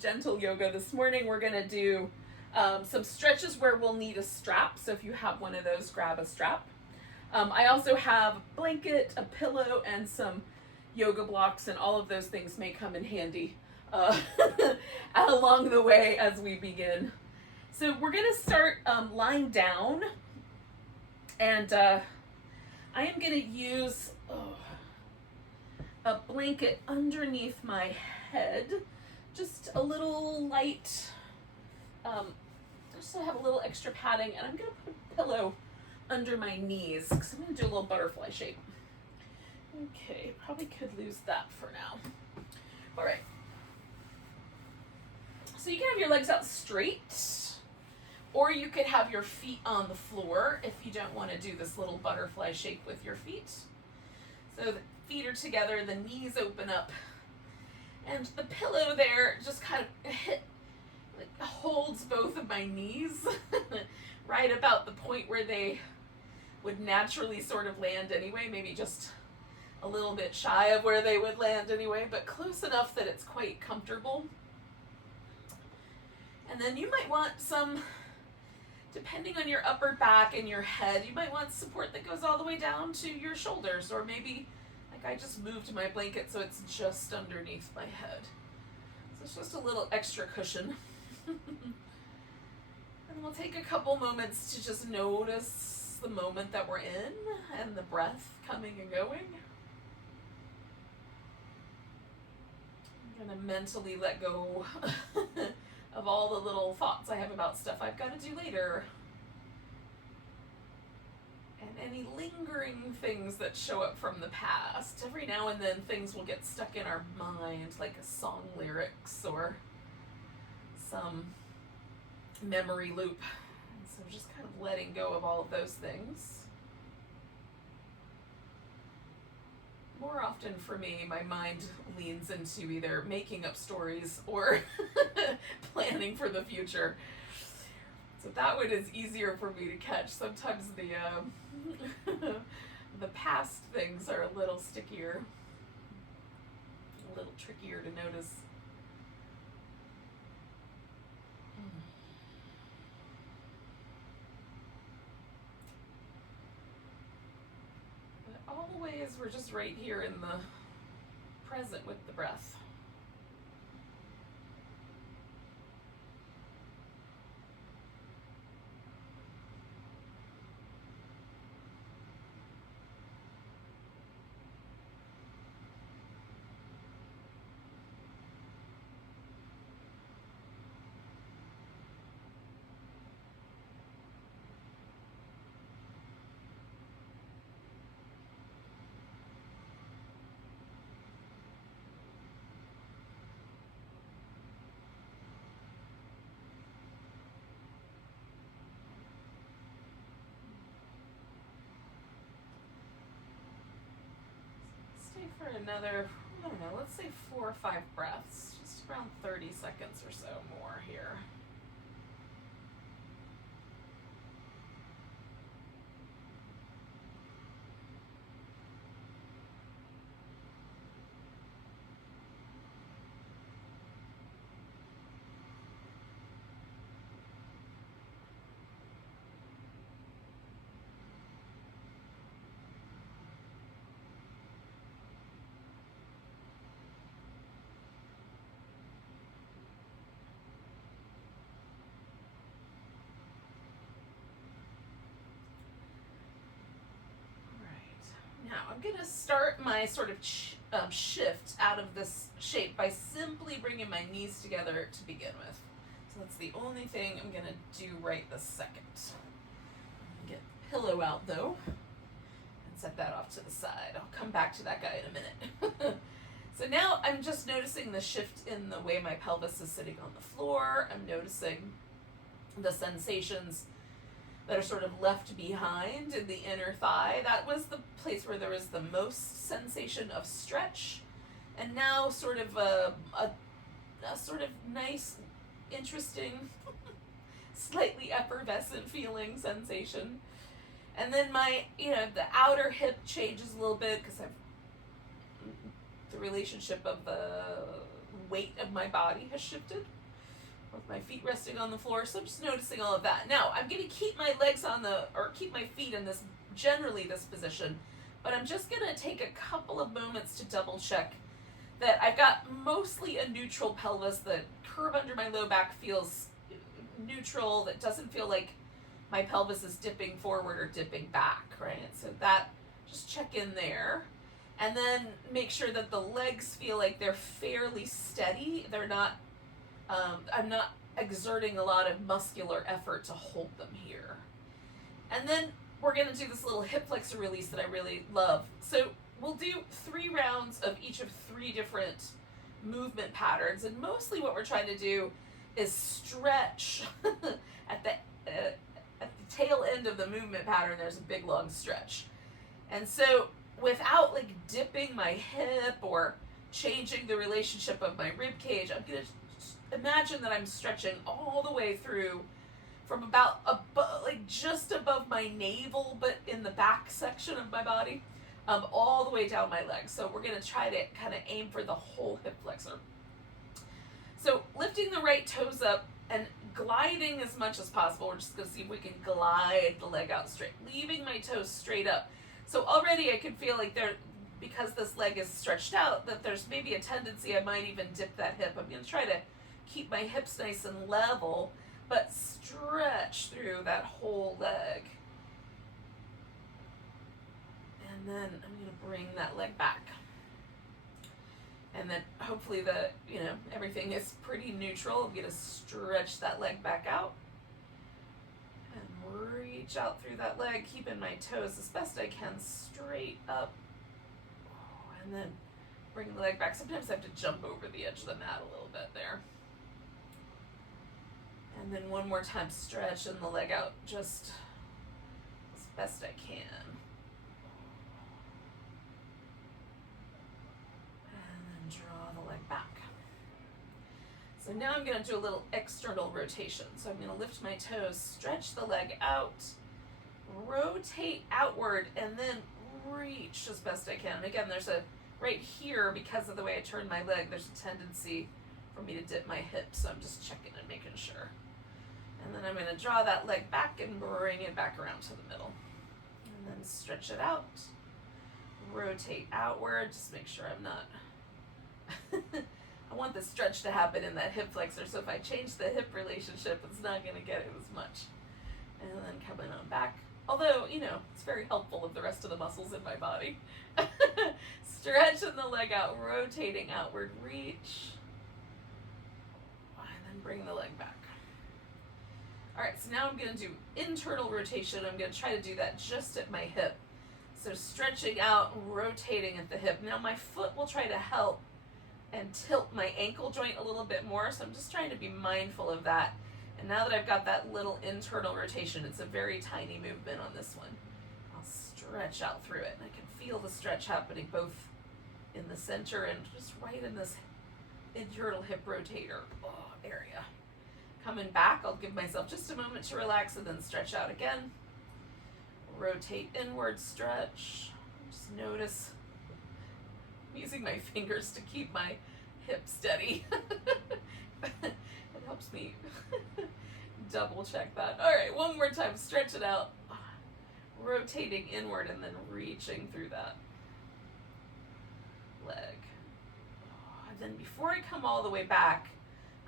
gentle yoga. This morning we're going to do some stretches where we'll need a strap. So if you have one of those, grab a strap. I also have a blanket, a pillow, and some yoga blocks, and all of those things may come in handy along the way as we begin. So we're going to start lying down, and I am going to use a blanket underneath my head, just a little light, just to have a little extra padding, and I'm going to put a pillow under my knees because I'm going to do a little butterfly shape. Okay, probably could lose that for now. All right. So you can have your legs out straight, or you could have your feet on the floor if you don't want to do this little butterfly shape with your feet. So the feet are together, the knees open up, and the pillow there just kind of holds both of my knees right about the point where they would naturally sort of land anyway, maybe just a little bit shy of where they would land anyway, but close enough that it's quite comfortable. And then you might want some, depending on your upper back and your head, you might want support that goes all the way down to your shoulders, or maybe like I just moved my blanket so it's just underneath my head. So it's just a little extra cushion. And we'll take a couple moments to just notice the moment that we're in and the breath coming and going. I'm gonna mentally let go of all the little thoughts I have about stuff I've got to do later. And any lingering things that show up from the past. Every now and then things will get stuck in our mind, like a song lyrics or some memory loop. And so just kind of letting go of all of those things. More often for me, my mind leans into either making up stories or planning for the future. So that one is easier for me to catch. Sometimes the past things are a little stickier, a little trickier to notice. Always we're just right here in the present with the breath. Stay for another, I don't know, let's say 4 or 5 breaths, just around 30 seconds or so more here. Now I'm going to start my sort of shift out of this shape by simply bringing my knees together to begin with. So that's the only thing I'm going to do right this second. Get the pillow out though and set that off to the side. I'll come back to that guy in a minute. So now I'm just noticing the shift in the way my pelvis is sitting on the floor. I'm noticing the sensations that are sort of left behind in the inner thigh. That was the place where there was the most sensation of stretch. And now sort of a sort of nice, interesting, slightly effervescent feeling sensation. And then my, the outer hip changes a little bit because I've the relationship of the weight of my body has shifted with my feet resting on the floor. So I'm just noticing all of that. Now I'm going to keep my legs keep my feet in this position, but I'm just going to take a couple of moments to double check that I've got mostly a neutral pelvis. The curve under my low back feels neutral. That doesn't feel like my pelvis is dipping forward or dipping back, right? So that, just check in there. And then make sure that the legs feel like they're fairly steady. They're not, I'm not exerting a lot of muscular effort to hold them here. And then we're gonna do this little hip flexor release that I really love. So we'll do 3 rounds of each of 3 different movement patterns. And mostly what we're trying to do is stretch at the tail end of the movement pattern. There's a big long stretch. And so without like dipping my hip or changing the relationship of my rib cage, I'm going to imagine that I'm stretching all the way through from about just above my navel, but in the back section of my body, all the way down my legs. So we're going to try to kind of aim for the whole hip flexor. So lifting the right toes up and gliding as much as possible. We're just going to see if we can glide the leg out straight, leaving my toes straight up. So already I can feel like because this leg is stretched out, that there's maybe a tendency I might even dip that hip. I'm going to try to keep my hips nice and level, but stretch through that whole leg. And then I'm going to bring that leg back. And then hopefully everything is pretty neutral. I'm going to stretch that leg back out. And reach out through that leg, keeping my toes as best I can straight up. And then bring the leg back. Sometimes I have to jump over the edge of the mat a little bit there. And then one more time, stretching the leg out just as best I can. So now I'm going to do a little external rotation. So I'm going to lift my toes, stretch the leg out, rotate outward, and then reach as best I can. And again, right here, because of the way I turn my leg, there's a tendency for me to dip my hips. So I'm just checking and making sure. And then I'm going to draw that leg back and bring it back around to the middle. And then stretch it out, rotate outward, just make sure I'm not... I want the stretch to happen in that hip flexor, so if I change the hip relationship, it's not going to get it as much. And then coming on back. Although, it's very helpful with the rest of the muscles in my body. Stretching the leg out, rotating outward, reach. And then bring the leg back. All right, so now I'm going to do internal rotation. I'm going to try to do that just at my hip. So stretching out and rotating at the hip. Now my foot will try to help and tilt my ankle joint a little bit more, so I'm just trying to be mindful of that. And now that I've got that little internal rotation, it's a very tiny movement on this one. I'll stretch out through it, and I can feel the stretch happening both in the center and just right in this internal hip rotator area. Coming back, I'll give myself just a moment to relax and then stretch out again. Rotate inward, stretch. Just notice I'm using my fingers to keep my hip steady. It helps me double check that. All right, one more time. Stretch it out. Rotating inward and then reaching through that leg. And then before I come all the way back,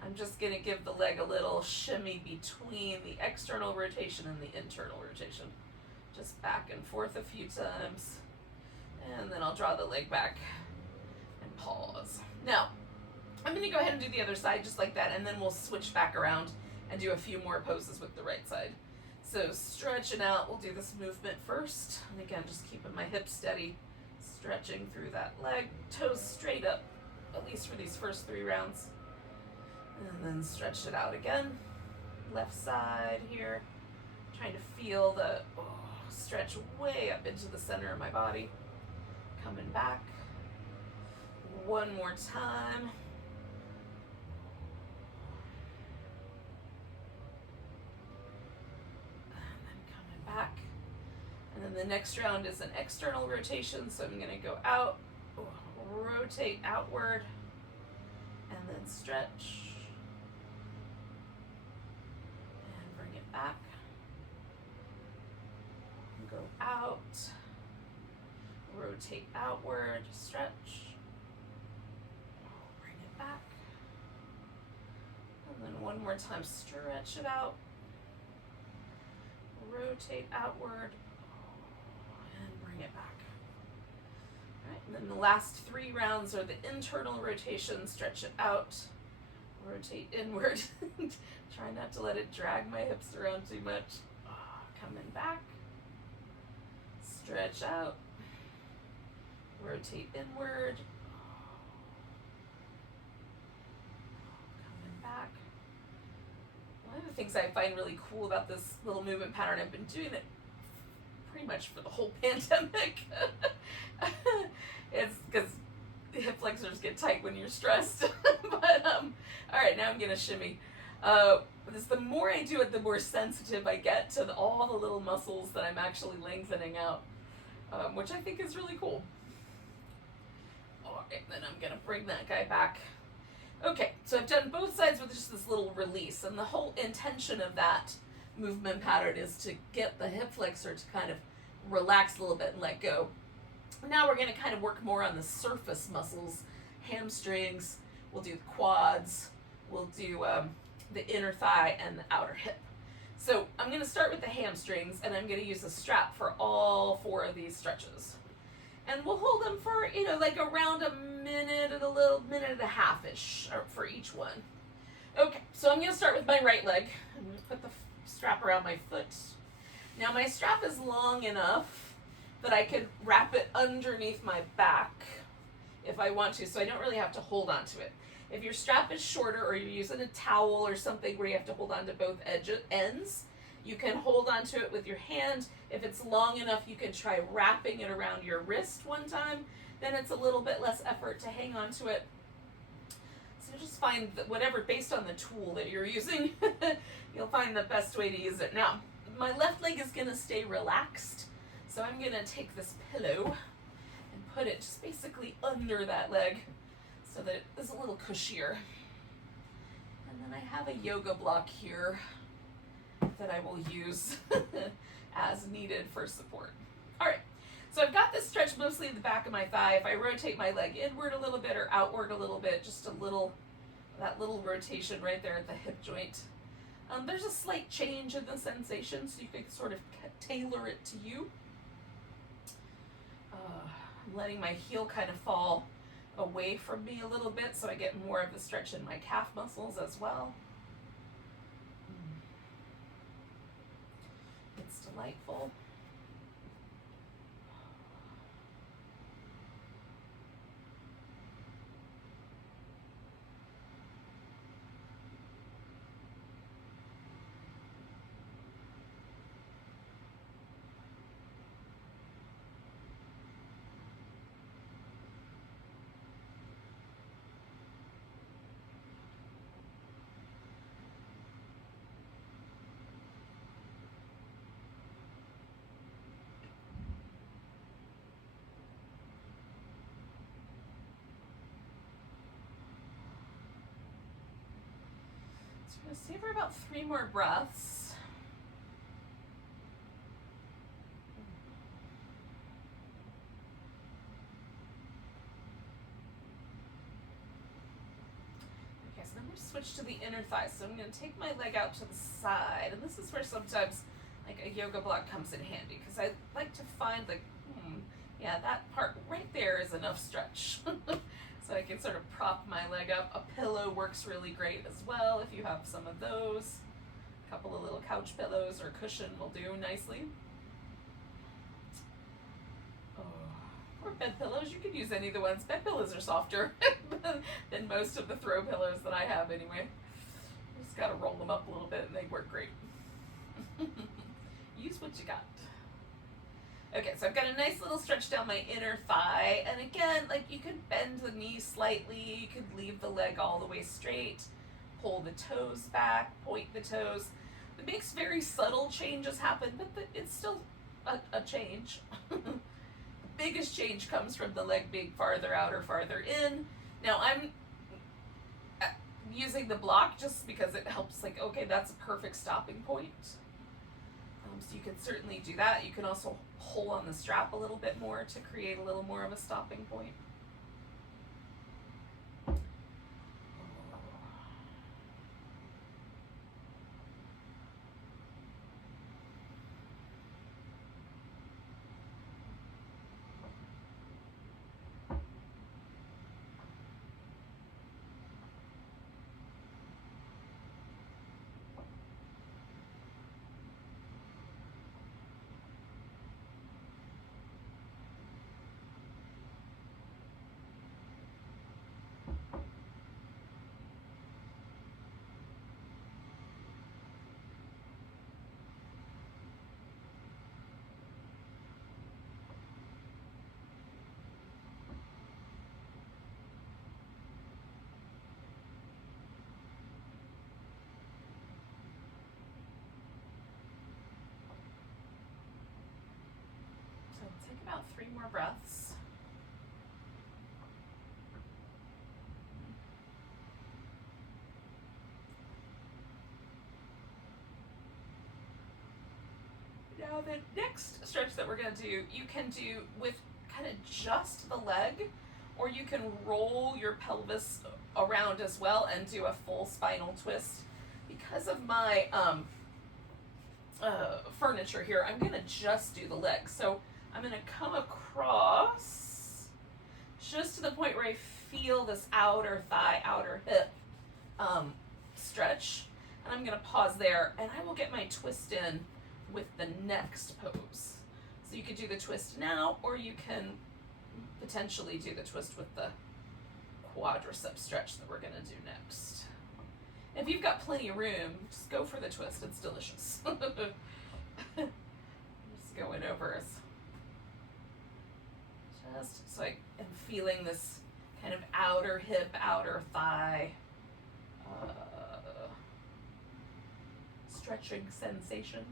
I'm just going to give the leg a little shimmy between the external rotation and the internal rotation. Just back and forth a few times. And then I'll draw the leg back and pause. Now, I'm going to go ahead and do the other side just like that, and then we'll switch back around and do a few more poses with the right side. So stretching out, we'll do this movement first. And again, just keeping my hips steady, stretching through that leg, toes straight up, at least for these first 3 rounds. And then stretch it out again. Left side here, trying to feel the stretch way up into the center of my body. Coming back. One more time. And then coming back. And then the next round is an external rotation, so I'm going to go out, rotate outward, and then and stretch. And bring it back. And go out. Rotate outward, stretch. Bring it back. And then one more time, stretch it out. Rotate outward. And bring it back. And then the last 3 rounds are the internal rotation, stretch it out, rotate inward. Try not to let it drag my hips around too much. Coming back, stretch out, rotate inward, coming back. One of the things I find really cool about this little movement pattern, I've been doing it pretty much for the whole pandemic. It's because the hip flexors get tight when you're stressed. But all right, now I'm gonna shimmy. The more I do it, the more sensitive I get to all the little muscles that I'm actually lengthening out, which I think is really cool. All right, then I'm gonna bring that guy back. Okay, so I've done both sides with just this little release, and the whole intention of that movement pattern is to get the hip flexor to kind of relax a little bit and let go. Now we're going to kind of work more on the surface muscles, hamstrings, we'll do the quads, we'll do the inner thigh and the outer hip. So I'm going to start with the hamstrings, and I'm going to use a strap for all 4 of these stretches. And we'll hold them for, like around a minute and minute and a half-ish for each one. Okay, so I'm going to start with my right leg. I'm going to put the strap around my foot. Now my strap is long enough that I could wrap it underneath my back if I want to, so I don't really have to hold on to it. If your strap is shorter, or you're using a towel or something where you have to hold on to both ends, you can hold on to it with your hand. If it's long enough, you can try wrapping it around your wrist one time. Then it's a little bit less effort to hang on to it. So just find that whatever, based on the tool that you're using, you'll find the best way to use it. Now, my left leg is going to stay relaxed. So I'm going to take this pillow and put it just basically under that leg so that it's a little cushier. And then I have a yoga block here that I will use as needed for support. All right, so I've got this stretch mostly in the back of my thigh. If I rotate my leg inward a little bit or outward a little bit, just that little rotation right there at the hip joint. There's a slight change in the sensation, so you can sort of tailor it to you. I'm letting my heel kind of fall away from me a little bit so I get more of the stretch in my calf muscles as well. It's delightful. I'm going to stay for about 3 more breaths. Okay, so then we switch to the inner thigh. So I'm going to take my leg out to the side, and this is where sometimes like a yoga block comes in handy, because I like to find like, yeah, that part right there is enough stretch. So I can sort of prop my leg up. A pillow works really great as well if you have some of those. A couple of little couch pillows or cushion will do nicely. Or bed pillows, you can use any of the ones. Bed pillows are softer than most of the throw pillows that I have anyway. You just gotta roll them up a little bit and they work great. Use what you got. Okay, so I've got a nice little stretch down my inner thigh, and again, like you could bend the knee slightly, you could leave the leg all the way straight, pull the toes back, point the toes. It makes very subtle changes happen, but it's still a change. The biggest change comes from the leg being farther out or farther in. Now using the block just because it helps, like, okay, that's a perfect stopping point. So you can certainly do that. You can also pull on the strap a little bit more to create a little more of a stopping point. So take about 3 more breaths. Now the next stretch that we're going to do, you can do with kind of just the leg, or you can roll your pelvis around as well and do a full spinal twist. Because of my furniture here, I'm going to just do the leg. So I'm going to come across just to the point where I feel this outer thigh, outer hip stretch. And I'm going to pause there, and I will get my twist in with the next pose. So you could do the twist now, or you can potentially do the twist with the quadricep stretch that we're going to do next. If you've got plenty of room, just go for the twist. It's delicious. Just going over as just so I am feeling this kind of outer hip, outer thigh stretching sensation.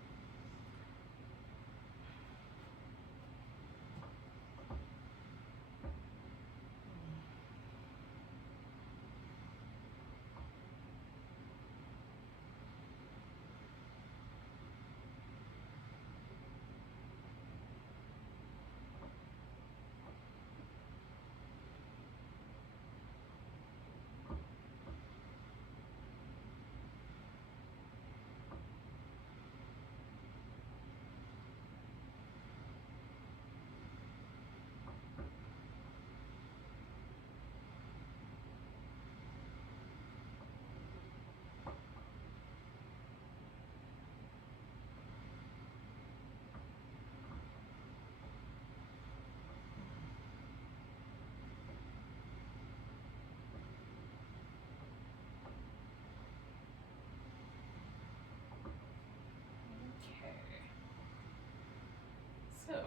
So,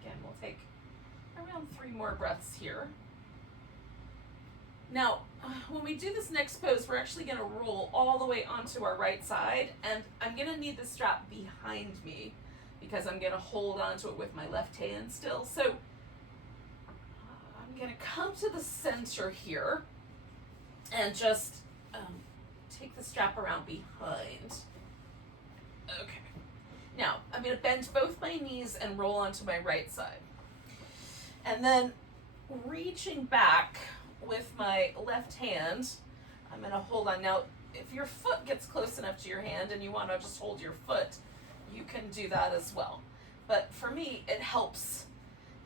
again, we'll take around 3 more breaths here. Now, when we do this next pose, we're actually going to roll all the way onto our right side, and I'm going to need the strap behind me because I'm going to hold onto it with my left hand still. So, I'm going to come to the center here and just take the strap around behind. Okay. Now, I'm going to bend both my knees and roll onto my right side. And then reaching back with my left hand, I'm going to hold on. Now, if your foot gets close enough to your hand and you want to just hold your foot, you can do that as well. But for me, it helps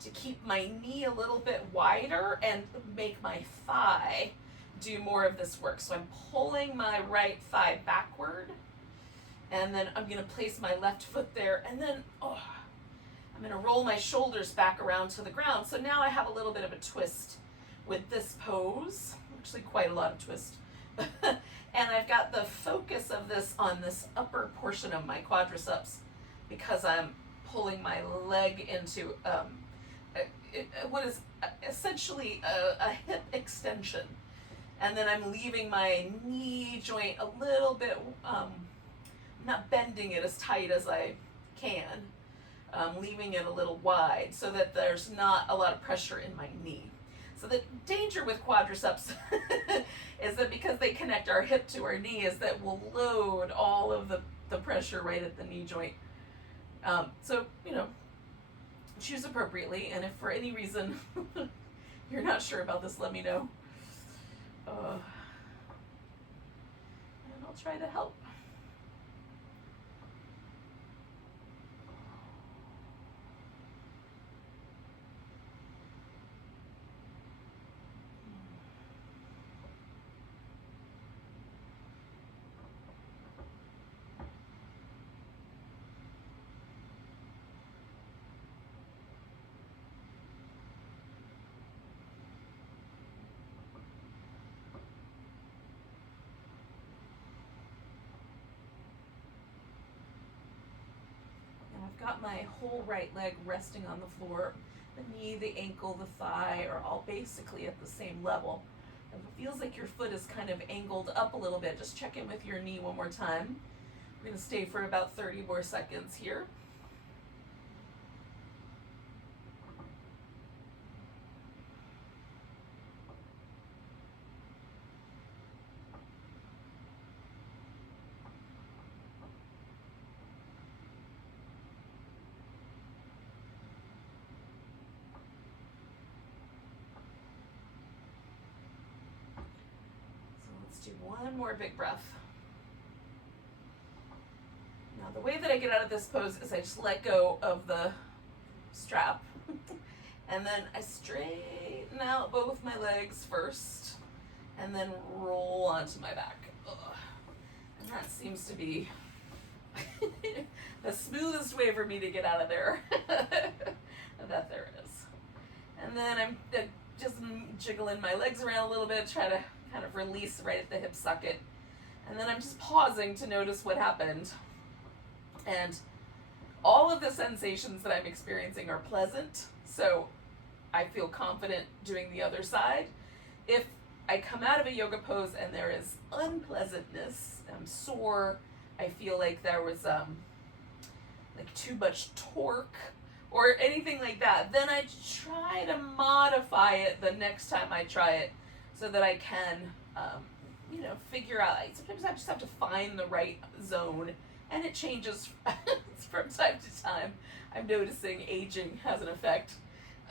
to keep my knee a little bit wider and make my thigh do more of this work. So I'm pulling my right thigh backward, and then I'm going to place my left foot there, and then I'm going to roll my shoulders back around to the ground. So now I have a little bit of a twist with this pose, actually quite a lot of twist. And I've got the focus of this on this upper portion of my quadriceps because I'm pulling my leg into what is essentially a hip extension. And then I'm leaving my knee joint a little bit, not bending it as tight as I can, leaving it a little wide so that there's not a lot of pressure in my knee. So the danger with quadriceps is that because they connect our hip to our knee, is that we'll load all of the pressure right at the knee joint. So, choose appropriately, and if for any reason you're not sure about this, let me know. And I'll try to help. I've got my whole right leg resting on the floor. The knee, the ankle, the thigh are all basically at the same level. If it feels like your foot is kind of angled up a little bit, just check in with your knee one more time. We're going to stay for about 30 more seconds here. Do one more big breath. Now the way that I get out of this pose is I just let go of the strap and then I straighten out both my legs first and then roll onto my back. Ugh. And that seems to be the smoothest way for me to get out of there. That there it is. And then I'm just jiggling my legs around a little bit, try to kind of release right at the hip socket. And then I'm just pausing to notice what happened. And all of the sensations that I'm experiencing are pleasant, so I feel confident doing the other side. If I come out of a yoga pose and there is unpleasantness, I'm sore, I feel like there was like too much torque or anything like that, then I try to modify it the next time I try it, so that I can, figure out. Sometimes I just have to find the right zone, and it changes from time to time. I'm noticing aging has an effect.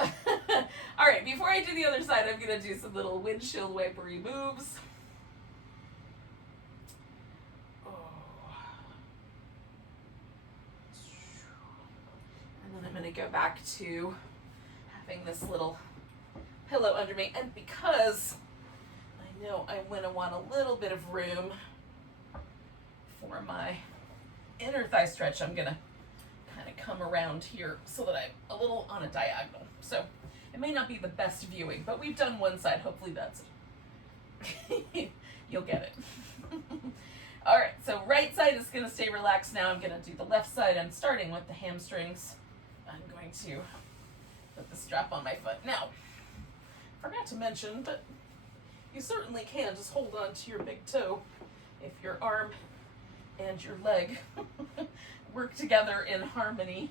All right, before I do the other side, I'm going to do some little windshield wipery moves. And then I'm going to go back to having this little pillow under me, and because I know I'm going to want a little bit of room for my inner thigh stretch, I'm going to kind of come around here so that I'm a little on a diagonal. So it may not be the best viewing, but we've done one side. Hopefully that's it. You'll get it. All right, so right side is going to stay relaxed now. I'm going to do the left side. I'm starting with the hamstrings. I'm going to put the strap on my foot. Now, forgot to mention, but you certainly can just hold on to your big toe if your arm and your leg work together in harmony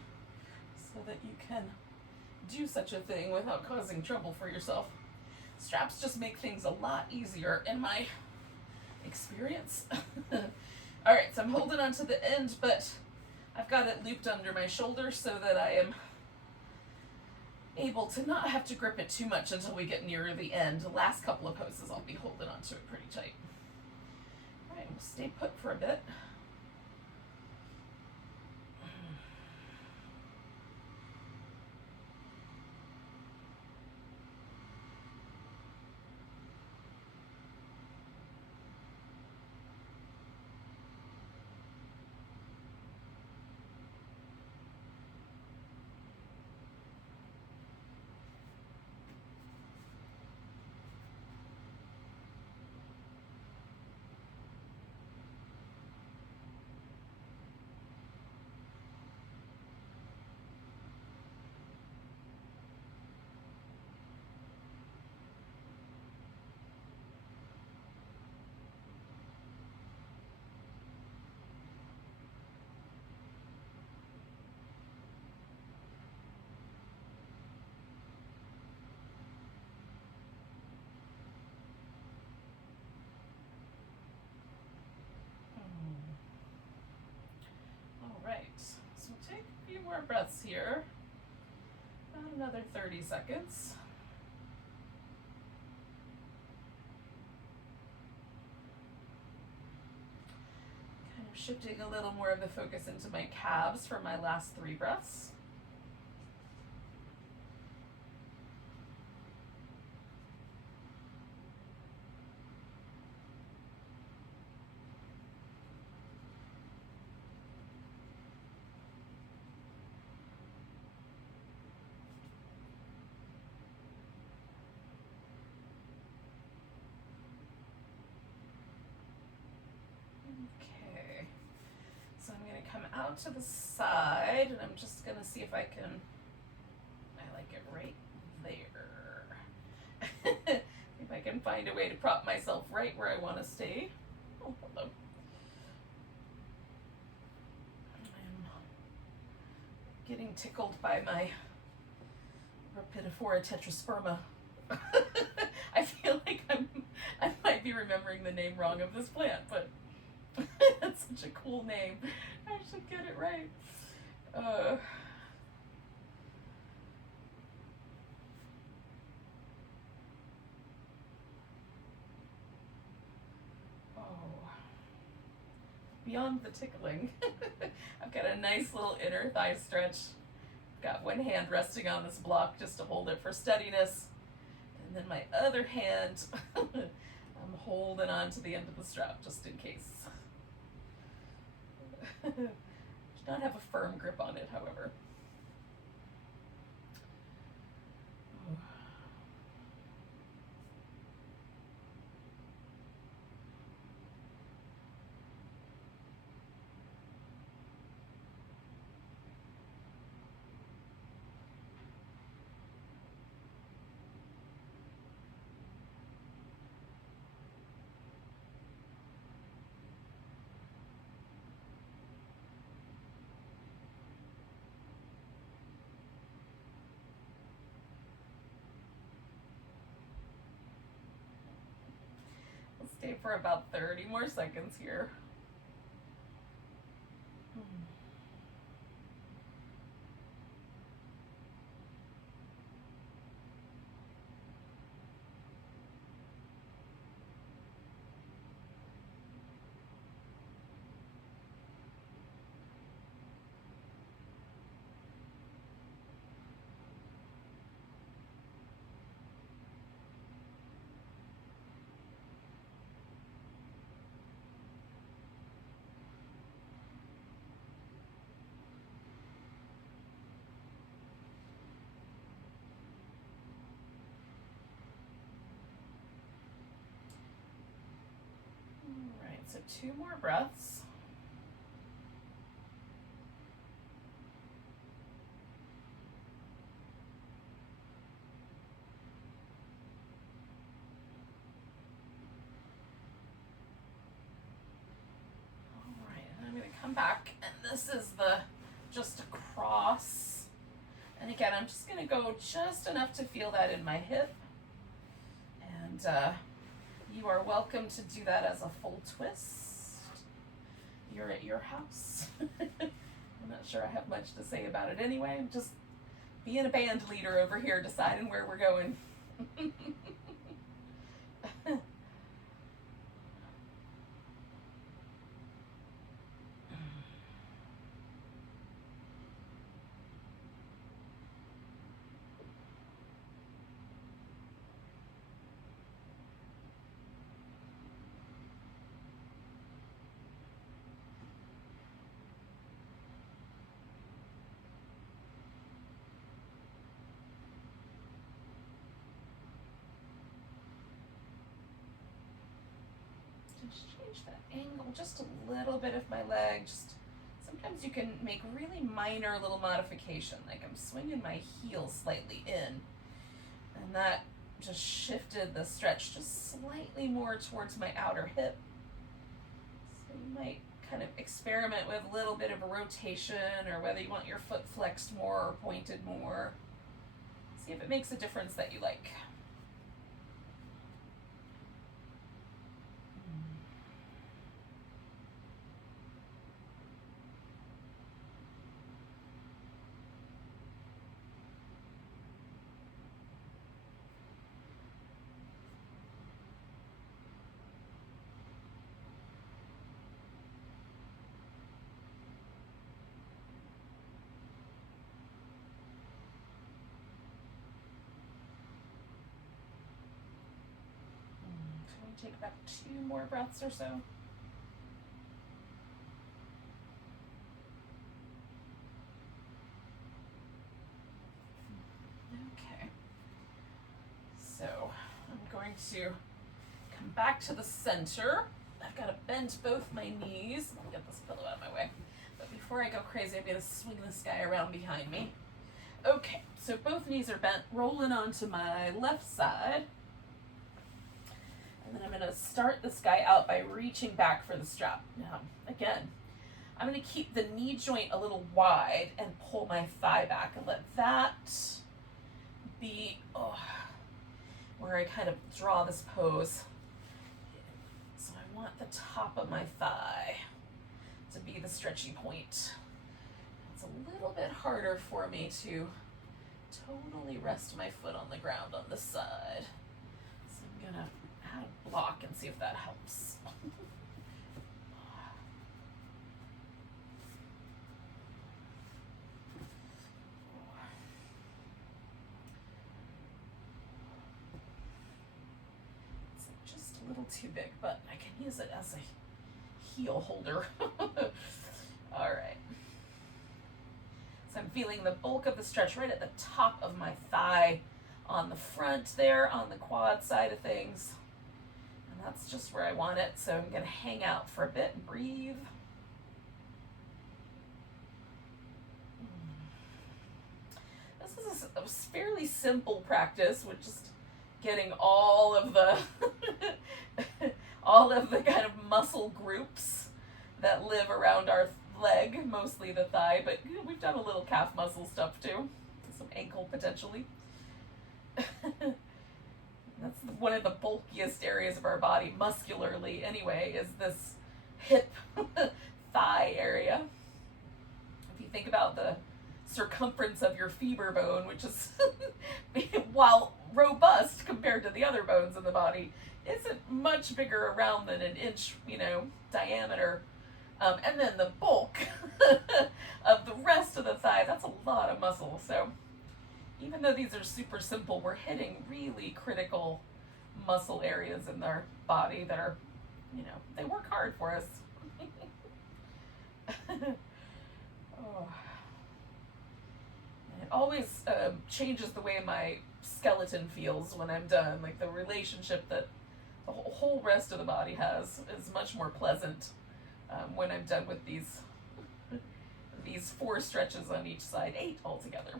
so that you can do such a thing without causing trouble for yourself. Straps just make things a lot easier in my experience. All right, so I'm holding on to the end, but I've got it looped under my shoulder so that I am able to not have to grip it too much until we get nearer the end. The last couple of poses I'll be holding on to it pretty tight. All right, we'll stay put for a bit. breaths here. About another 30 seconds. Kind of shifting a little more of the focus into my calves for my last 3 breaths. Okay, so I'm going to come out to the side, and I'm just going to see if I can, I like it right there. If I can find a way to prop myself right where I want to stay. Oh, hello. I'm getting tickled by my Rhaphidophora tetrasperma. I feel like I might be remembering the name wrong of this plant, but it's such a cool name. I should get it right. Oh. Beyond the tickling, I've got a nice little inner thigh stretch. Got one hand resting on this block just to hold it for steadiness. And then my other hand, I'm holding on to the end of the strap just in case. Should not have a firm grip on it, however. Stay for about 30 more seconds here. So 2 more breaths. All right, and I'm going to come back, and this is the just across. And again, I'm just going to go just enough to feel that in my hip. And you are welcome to do that as a full twist. You're at your house. I'm not sure I have much to say about it anyway. I'm just being a band leader over here, deciding where we're going. Just change that angle just a little bit of my leg. Just sometimes you can make really minor little modification, like I'm swinging my heel slightly in, and that just shifted the stretch just slightly more towards my outer hip. So you might kind of experiment with a little bit of a rotation, or whether you want your foot flexed more or pointed more. See if it makes a difference that you like. Take about 2 more breaths or so. Okay. So I'm going to come back to the center. I've got to bend both my knees. Let me get this pillow out of my way. But before I go crazy, I'm going to swing this guy around behind me. Okay, so both knees are bent, rolling onto my left side. And then I'm going to start this guy out by reaching back for the strap. Now, again, I'm going to keep the knee joint a little wide and pull my thigh back and let that be where I kind of draw this pose. So I want the top of my thigh to be the stretchy point. It's a little bit harder for me to totally rest my foot on the ground on this side. So I'm gonna add a block and see if that helps. It's just a little too big, but I can use it as a heel holder. All right. So I'm feeling the bulk of the stretch right at the top of my thigh, on the front there, on the quad side of things. And that's just where I want it. So I'm going to hang out for a bit and breathe. This is a fairly simple practice with just getting all of the all of the kind of muscle groups that live around our leg, mostly the thigh, but we've done a little calf muscle stuff too, some ankle potentially. That's one of the bulkiest areas of our body, muscularly anyway, is this hip thigh area. If you think about the circumference of your femur bone, which is, while robust compared to the other bones in the body, isn't much bigger around than an inch, diameter. And then the bulk of the rest of the thigh, that's a lot of muscle. So even though these are super simple, we're hitting really critical muscle areas in our body that are, they work hard for us. Oh. And it always changes the way my skeleton feels when I'm done. Like the relationship that the whole rest of the body has is much more pleasant when I'm done with these 4 stretches on each side, 8 altogether.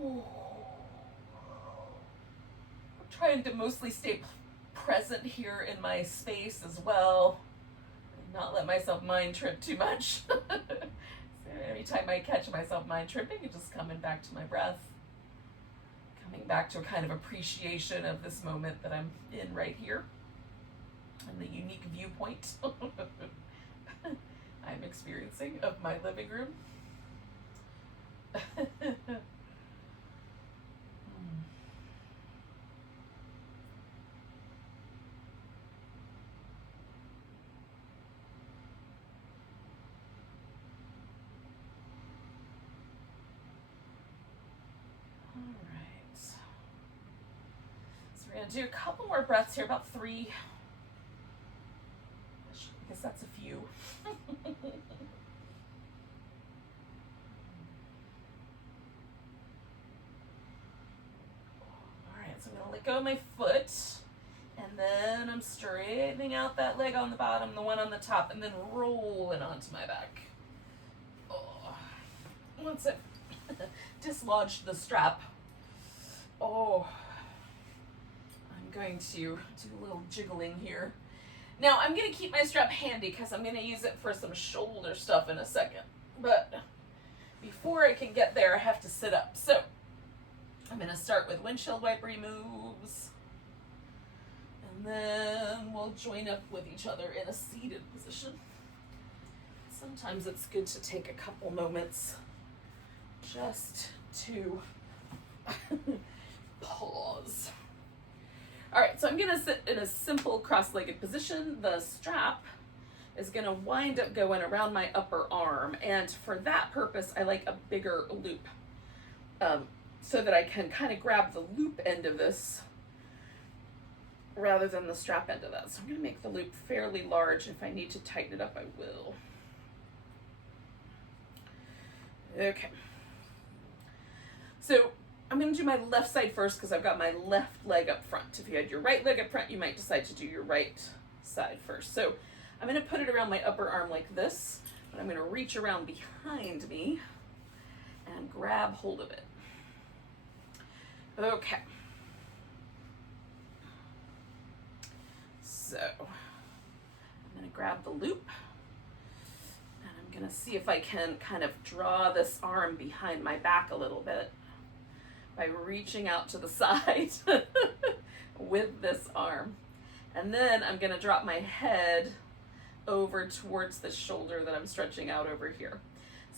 I'm trying to mostly stay present here in my space as well, not let myself mind trip too much. So anytime I catch myself mind tripping, it's just coming back to my breath. Coming back to a kind of appreciation of this moment that I'm in right here and the unique viewpoint I'm experiencing of my living room. We're going to do a couple more breaths here, about 3. I guess that's a few. All right, so I'm going to let go of my foot, and then I'm straightening out that leg on the bottom, the one on the top, and then rolling onto my back. Oh, once I've dislodged the strap, going to do a little jiggling here. Now I'm going to keep my strap handy because I'm going to use it for some shoulder stuff in a second. But before I can get there, I have to sit up. So I'm going to start with windshield wiper moves. And then we'll join up with each other in a seated position. Sometimes it's good to take a couple moments just to pause. All right, so I'm gonna sit in a simple cross-legged position. The strap is going to wind up going around my upper arm. And for that purpose, I like a bigger loop, so that I can kind of grab the loop end of this rather than the strap end of that. So I'm going to make the loop fairly large. If I need to tighten it up, I will. Okay. So I'm going to do my left side first because I've got my left leg up front. If you had your right leg up front, you might decide to do your right side first. So I'm going to put it around my upper arm like this, but I'm going to reach around behind me and grab hold of it. Okay. So I'm going to grab the loop, and I'm going to see if I can kind of draw this arm behind my back a little bit by reaching out to the side with this arm. And then I'm going to drop my head over towards the shoulder that I'm stretching out over here.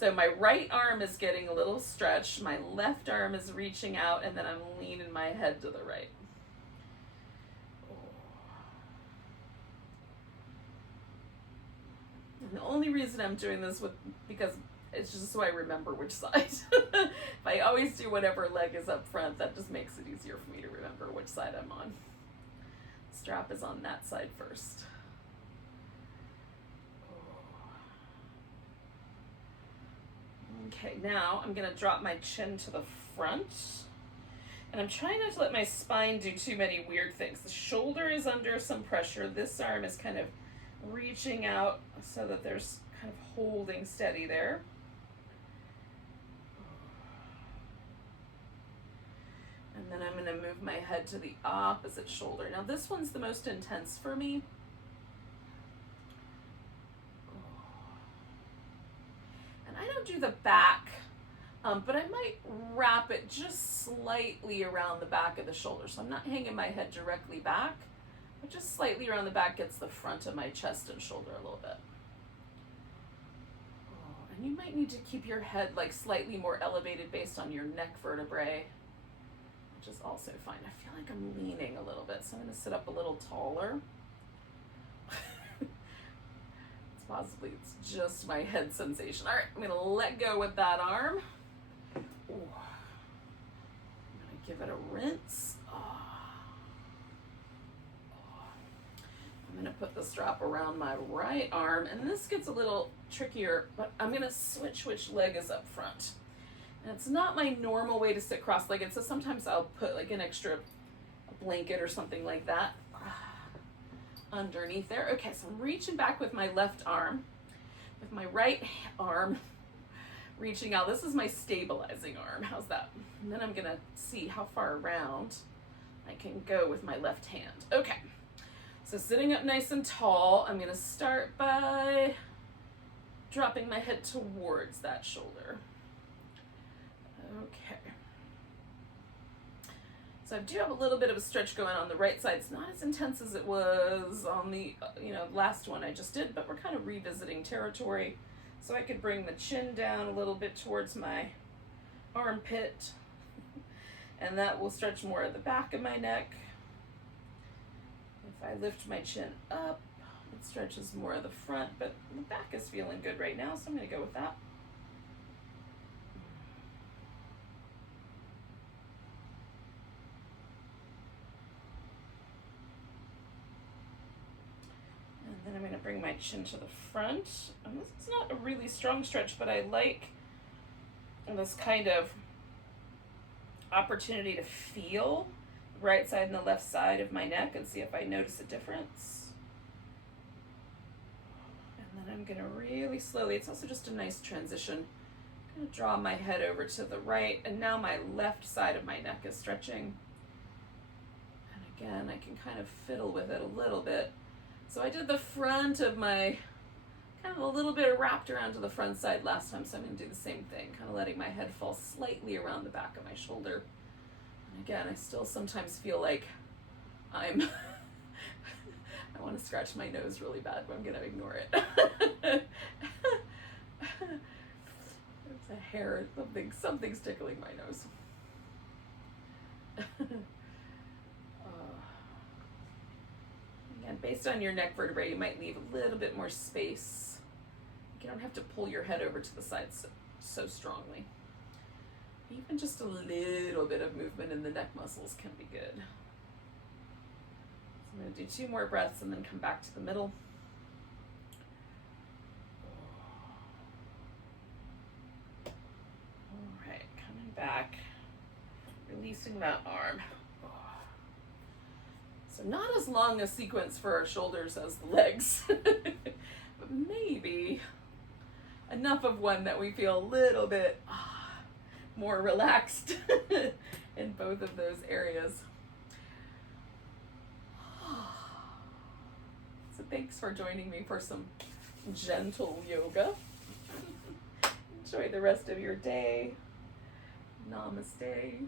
So my right arm is getting a little stretched, my left arm is reaching out, and then I'm leaning my head to the right. And the only reason I'm doing this because it's just so I remember which side. If I always do whatever leg is up front, that just makes it easier for me to remember which side I'm on. Strap is on that side first. Okay, now I'm going to drop my chin to the front. And I'm trying not to let my spine do too many weird things. The shoulder is under some pressure. This arm is kind of reaching out so that there's kind of holding steady there. And then I'm going to move my head to the opposite shoulder. Now this one's the most intense for me. And I don't do the back, but I might wrap it just slightly around the back of the shoulder. So I'm not hanging my head directly back, but just slightly around the back gets the front of my chest and shoulder a little bit. And you might need to keep your head like slightly more elevated based on your neck vertebrae, which is also fine. I feel like I'm leaning a little bit, so I'm going to sit up a little taller. Possibly it's just my head sensation. All right, I'm going to let go with that arm. Ooh. I'm going to give it a rinse. I'm going to put the strap around my right arm, and this gets a little trickier, but I'm going to switch which leg is up front. And it's not my normal way to sit cross-legged, so sometimes I'll put like an extra blanket or something like that underneath there. Okay, so I'm reaching back with my left arm, with my right arm reaching out. This is my stabilizing arm. How's that? And then I'm going to see how far around I can go with my left hand. Okay, so sitting up nice and tall, I'm going to start by dropping my head towards that shoulder. Okay. So I do have a little bit of a stretch going on the right side. It's not as intense as it was on the last one I just did, but we're kind of revisiting territory. So I could bring the chin down a little bit towards my armpit, and that will stretch more of the back of my neck. If I lift my chin up, it stretches more of the front, but the back is feeling good right now, so I'm going to go with that. Then I'm going to bring my chin to the front. And this is not a really strong stretch, but I like this kind of opportunity to feel the right side and the left side of my neck and see if I notice a difference. And then I'm going to really slowly, it's also just a nice transition, I'm going to draw my head over to the right, and now my left side of my neck is stretching. And again, I can kind of fiddle with it a little bit. So I did the front of my, kind of a little bit wrapped around to the front side last time, so I'm going to do the same thing, kind of letting my head fall slightly around the back of my shoulder. And again, I still sometimes feel like I want to scratch my nose really bad, but I'm going to ignore it. It's a hair, something's tickling my nose. And And based on your neck vertebrae, you might leave a little bit more space. You don't have to pull your head over to the side so strongly. Even just a little bit of movement in the neck muscles can be good. So I'm going to do 2 more breaths and then come back to the middle. All right, coming back, releasing that arm. So not as long a sequence for our shoulders as the legs, but maybe enough of one that we feel a little bit more relaxed in both of those areas. So thanks for joining me for some gentle yoga. Enjoy the rest of your day. Namaste.